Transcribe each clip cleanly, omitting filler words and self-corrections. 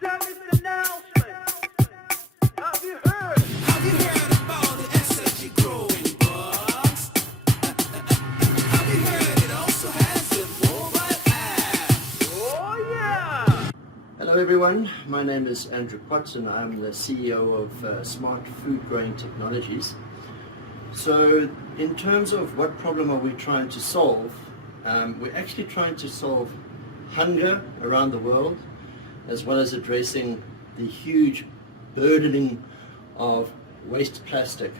That is an announcement. Have you heard? Have you heard about the SFG growing box? Have you heard it also has a mobile app? Oh yeah! Hello everyone, my name is Andrew Potts and I'm the CEO of Smart Food Growing Technologies. So in terms of what problem are we trying to solve, we're actually trying to solve hunger around the world, as well as addressing the huge burdening of waste plastic.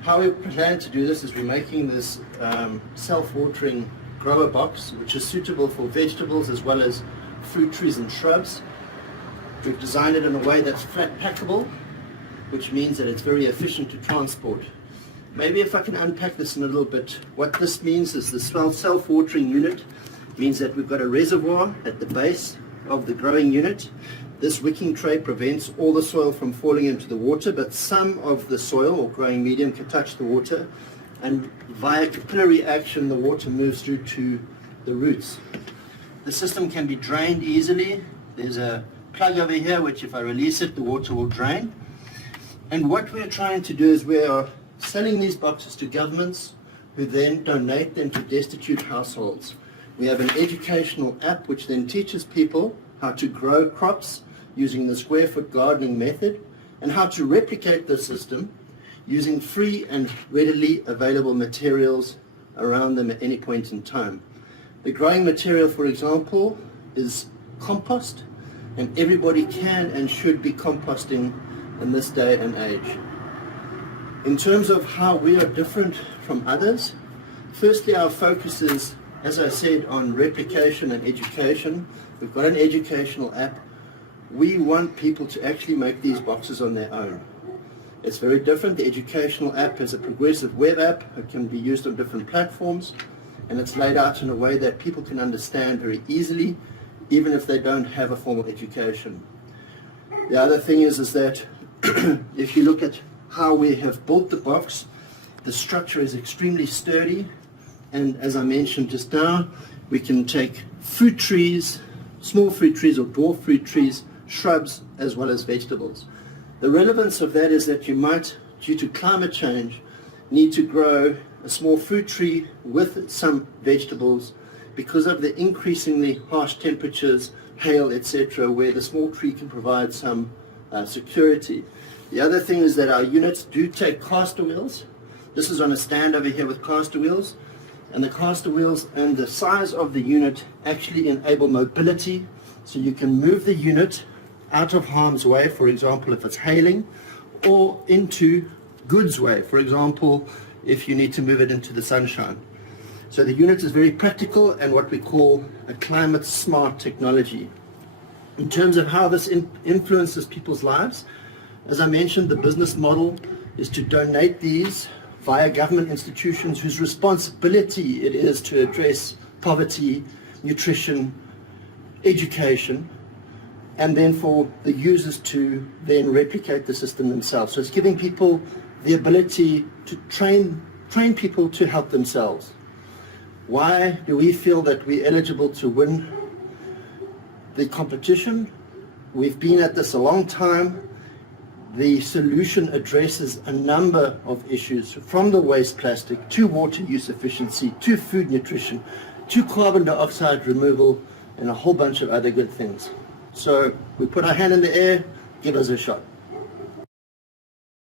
How we plan to do this is we're making this self-watering grower box, which is suitable for vegetables as well as fruit trees and shrubs. We've designed it in a way that's flat packable, which means that it's very efficient to transport. Maybe if I can unpack this in a little bit, what this means is the self-watering unit means that we've got a reservoir at the base of the growing unit. This wicking tray prevents all the soil from falling into the water, but some of the soil or growing medium can touch the water, and via capillary action the water moves through to the roots. The system can be drained easily. There's a plug over here which if I release it the water will drain. And what we're trying to do is we are selling these boxes to governments who then donate them to destitute households. We have an educational app which then teaches people how to grow crops using the square foot gardening method and how to replicate the system using free and readily available materials around them at any point in time. The growing material, for example, is compost, and everybody can and should be composting in this day and age. In terms of how we are different from others, firstly our focus is, as I said, on replication and education. We've got an educational app. We want people to actually make these boxes on their own. It's very different. The educational app is a progressive web app. It can be used on different platforms, and it's laid out in a way that people can understand very easily, even if they don't have a formal education. The other thing is that if you look at how we have built the box, the structure is extremely sturdy, and as I mentioned just now, we can take fruit trees, small fruit trees or dwarf fruit trees, shrubs as well as vegetables. The relevance of that is that you might, due to climate change, need to grow a small fruit tree with some vegetables because of the increasingly harsh temperatures, hail, etc., where the small tree can provide some security. The other thing is that our units do take caster wheels. This is on a stand over here with caster wheels, and the caster wheels and the size of the unit actually enable mobility, so you can move the unit out of harm's way, for example if it's hailing, or into goods way, for example if you need to move it into the sunshine. So the unit is very practical and what we call a climate smart technology. In terms of how this influences people's lives, as I mentioned, the business model is to donate these via government institutions whose responsibility it is to address poverty, nutrition, education, and then for the users to then replicate the system themselves. So it's giving people the ability to train people to help themselves. Why do we feel that we're eligible to win the competition? We've been at this a long time. The solution addresses a number of issues, from the waste plastic to water use efficiency to food nutrition to carbon dioxide removal and a whole bunch of other good things. So we put our hand in the air, give us a shot.